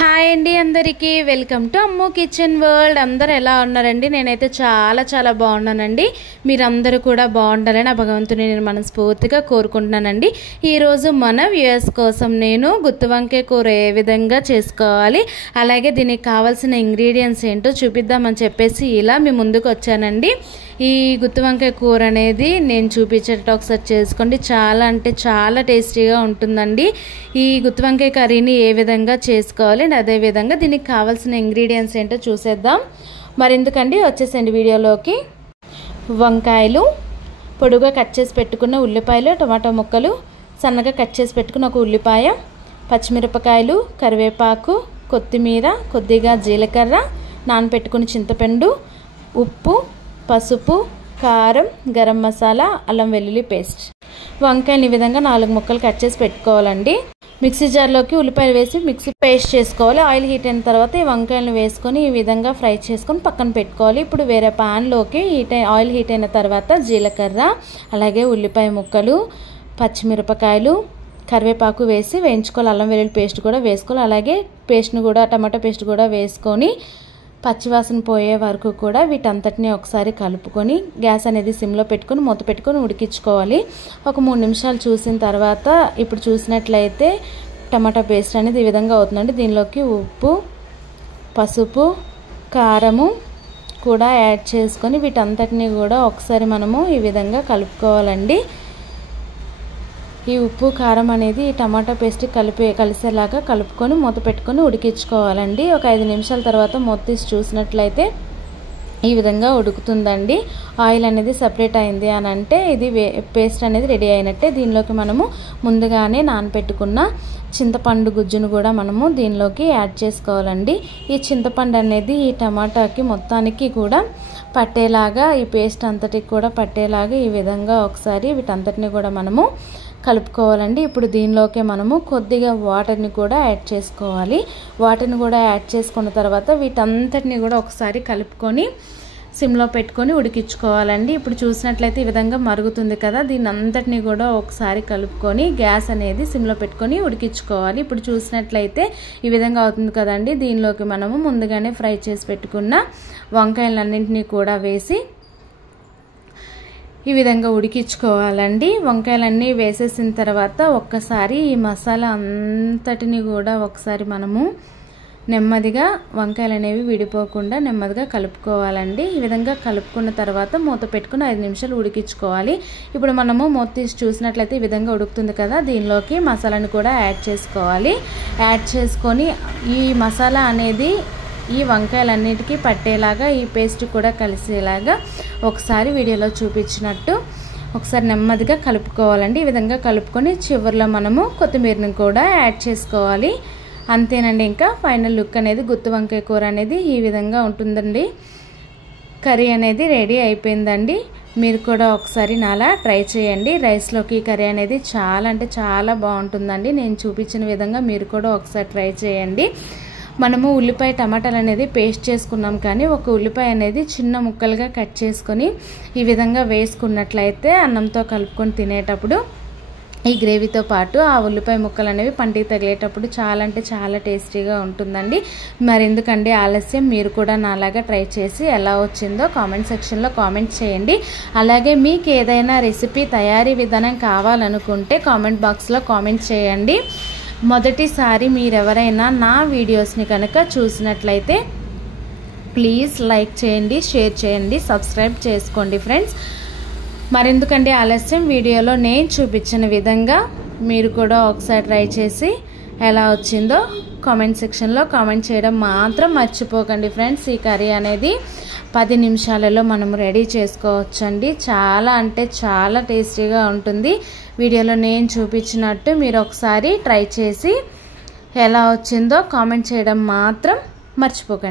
Hi అండి అందరికీ welcome to Ammu kitchen world. అందరూ ఎలా ఉన్నారండి? నేనైతే చాలా బాగున్నానండి. మీరందరూ కూడా బాగుండాలని ఆ భగవంతుని నేను మనస్ఫూర్తిగా కోరుకుంటున్నానండి. ఈరోజు మన వ్యూయర్స్ కోసం నేను గుత్తి వంకాయ కూర ఏ విధంగా చేసుకోవాలి, అలాగే దీనికి కావాల్సిన ఇంగ్రీడియంట్స్ ఏంటో చూపిద్దామని చెప్పేసి ఇలా మీ ముందుకు వచ్చానండి. ఈ గుత్తి వంకాయ కూర అనేది నేను చూపించేటట్టు ఒకసారి చేసుకోండి. చాలా అంటే చాలా టేస్టీగా ఉంటుందండి. ఈ గుత్తి వంకాయ కర్రీని ఏ విధంగా చేసుకోవాలి, అదేవిధంగా దీనికి కావాల్సిన ఇంగ్రీడియంట్స్ ఏంటో చూసేద్దాం. మరెందుకండి వచ్చేసండి వీడియోలోకి. వంకాయలు, పొడుగా కట్ చేసి పెట్టుకున్న ఉల్లిపాయలు, టమాటా ముక్కలు, సన్నగా కట్ చేసి పెట్టుకున్న ఒక ఉల్లిపాయ, పచ్చిమిరపకాయలు, కరివేపాకు, కొత్తిమీర, కొద్దిగా జీలకర్ర, నానబెట్టుకున్న చింతపండు, ఉప్పు, పసుపు, కారం, గరం మసాలా, అల్లం వెల్లుల్లి పేస్ట్. వంకాయని ఈ విధంగా 4 ముక్కలు కట్ చేసి పెట్టుకోవాలండి. మిక్సీ జార్లోకి ఉల్లిపాయలు వేసి మిక్సీ పేస్ట్ చేసుకోవాలి. ఆయిల్ హీట్ అయిన తర్వాత ఈ వంకాయలను వేసుకొని ఈ విధంగా ఫ్రై చేసుకొని పక్కన పెట్టుకోవాలి. ఇప్పుడు వేరే ప్యాన్లోకి ఆయిల్ హీట్ అయిన తర్వాత జీలకర్ర, అలాగే ఉల్లిపాయ ముక్కలు, పచ్చిమిరపకాయలు, కరివేపాకు వేసి వేయించుకోవాలి. అల్లం వెల్లుల్లి పేస్ట్ కూడా వేసుకోవాలి. అలాగే పేస్ట్ను కూడా, టమాటా పేస్ట్ కూడా వేసుకొని పచ్చివాసన పోయే వరకు కూడా వీటంతటిని ఒకసారి కలుపుకొని గ్యాస్ అనేది సిమ్లో పెట్టుకొని మూత పెట్టుకొని ఉడికించుకోవాలి. ఒక 3 నిమిషాలు చూసిన తర్వాత ఇప్పుడు చూసినట్లయితే టమాటా పేస్ట్ అనేది ఈ విధంగా అవుతుందండి. దీనిలోకి ఉప్పు, పసుపు, కారము కూడా యాడ్ చేసుకొని వీటంతటిని కూడా ఒకసారి మనము ఈ విధంగా కలుపుకోవాలండి. ఈ ఉప్పు కారం అనేది ఈ టమాటా పేస్ట్ కలిసేలాగా కలుపుకొని మూత పెట్టుకొని ఉడికించుకోవాలండి. ఒక 5 నిమిషాల తర్వాత మూత తీసి చూసినట్లయితే ఈ విధంగా ఉడుకుతుందండి. ఆయిల్ అనేది సపరేట్ అయింది అని అంటే ఇది పేస్ట్ అనేది రెడీ అయినట్టే. దీనిలోకి మనము ముందుగానే నానబెట్టుకున్న చింతపండు గుజ్జును కూడా మనము దీనిలోకి యాడ్ చేసుకోవాలండి. ఈ చింతపండు అనేది ఈ టమాటాకి మొత్తానికి కూడా పట్టేలాగా, ఈ పేస్ట్ అంతటికి కూడా పట్టేలాగా ఈ విధంగా ఒకసారి వీటంతటిని కూడా మనము కలుపుకోవాలండి. ఇప్పుడు దీనిలోకి మనము కొద్దిగా వాటర్ని కూడా యాడ్ చేసుకోవాలి. వాటర్ని కూడా యాడ్ చేసుకున్న తర్వాత వీటంతటిని కూడా ఒకసారి కలుపుకొని సిమ్లో పెట్టుకొని ఉడికించుకోవాలండి. ఇప్పుడు చూసినట్లయితే ఈ విధంగా మరుగుతుంది కదా, దీన్ని అంతటిని కూడా ఒకసారి కలుపుకొని గ్యాస్ అనేది సిమ్లో పెట్టుకొని ఉడికించుకోవాలి. ఇప్పుడు చూసినట్లయితే ఈ విధంగా అవుతుంది కదండి. దీనిలోకి మనము ముందుగానే ఫ్రై చేసి పెట్టుకున్న వంకాయలన్నింటినీ కూడా వేసి ఈ విధంగా ఉడికించుకోవాలండి. వంకాయలన్నీ వేసేసిన తర్వాత ఒక్కసారి ఈ మసాలా అంతటిని కూడా ఒకసారి మనము నెమ్మదిగా వంకాయలు అనేవి విడిపోకుండా నెమ్మదిగా కలుపుకోవాలండి. ఈ విధంగా కలుపుకున్న తర్వాత మూత పెట్టుకుని 5 నిమిషాలు ఉడికించుకోవాలి. ఇప్పుడు మనము మూత తీసి చూసినట్లయితే ఈ విధంగా ఉడుకుతుంది కదా, దీనిలోకి మసాలాను కూడా యాడ్ చేసుకోవాలి. యాడ్ చేసుకొని ఈ మసాలా అనేది ఈ వంకాయలన్నిటికీ పట్టేలాగా, ఈ పేస్ట్ కూడా కలిసేలాగా ఒకసారి వీడియోలో చూపించినట్టు ఒకసారి నెమ్మదిగా కలుపుకోవాలండి. ఈ విధంగా కలుపుకొని చివరిలో మనము కొత్తిమీరని కూడా యాడ్ చేసుకోవాలి. అంతేనండి. ఇంకా ఫైనల్ లుక్ అనేది గుత్తి వంకాయ కూర అనేది ఈ విధంగా ఉంటుందండి. కర్రీ అనేది రెడీ అయిపోయిందండి. మీరు కూడా ఒకసారి నాలా ట్రై చేయండి. రైస్లోకి ఈ కర్రీ అనేది చాలా అంటే చాలా బాగుంటుందండి. నేను చూపించిన విధంగా మీరు కూడా ఒకసారి ట్రై చేయండి. మనము ఉల్లిపాయ టమాటాలు అనేది పేస్ట్ చేసుకున్నాం, కానీ ఒక ఉల్లిపాయ అనేది చిన్న ముక్కలుగా కట్ చేసుకొని ఈ విధంగా వేసుకున్నట్లయితే అన్నంతో కలుపుకొని తినేటప్పుడు ఈ గ్రేవీతో పాటు ఆ ఉల్లిపాయ ముక్కలు అనేవి పంటికి తగిలేటప్పుడు చాలా అంటే చాలా టేస్టీగా ఉంటుందండి. మరి ఎందుకండి ఆలస్యం, మీరు కూడా నాలాగా ట్రై చేసి ఎలా వచ్చిందో కామెంట్ సెక్షన్లో కామెంట్ చేయండి. అలాగే మీకు ఏదైనా రెసిపీ తయారీ విధానం కావాలనుకుంటే కామెంట్ బాక్స్లో కామెంట్ చేయండి. మొదటిసారి మీరెవరైనా నా వీడియోస్ని కనుక చూసినట్లయితే ప్లీజ్ లైక్ చేయండి, షేర్ చేయండి, సబ్స్క్రైబ్ చేసుకోండి ఫ్రెండ్స్. మరెందుకంటే ఆలస్యం, వీడియోలో నేను చూపించిన విధంగా మీరు కూడా ఒకసారి ట్రై చేసి ఎలా వచ్చిందో కామెంట్ సెక్షన్లో కామెంట్ చేయడం మాత్రం మర్చిపోకండి ఫ్రెండ్స్. ఈ కర్రీ అనేది 10 నిమిషాలలో మనం రెడీ చేసుకోవచ్చండి. చాలా అంటే చాలా టేస్టీగా ఉంటుంది. వీడియోలో నేను చూపించినట్టు మీరు ఒకసారి ట్రై చేసి ఎలా వచ్చిందో కామెంట్ చేయడం మాత్రం మర్చిపోకండి.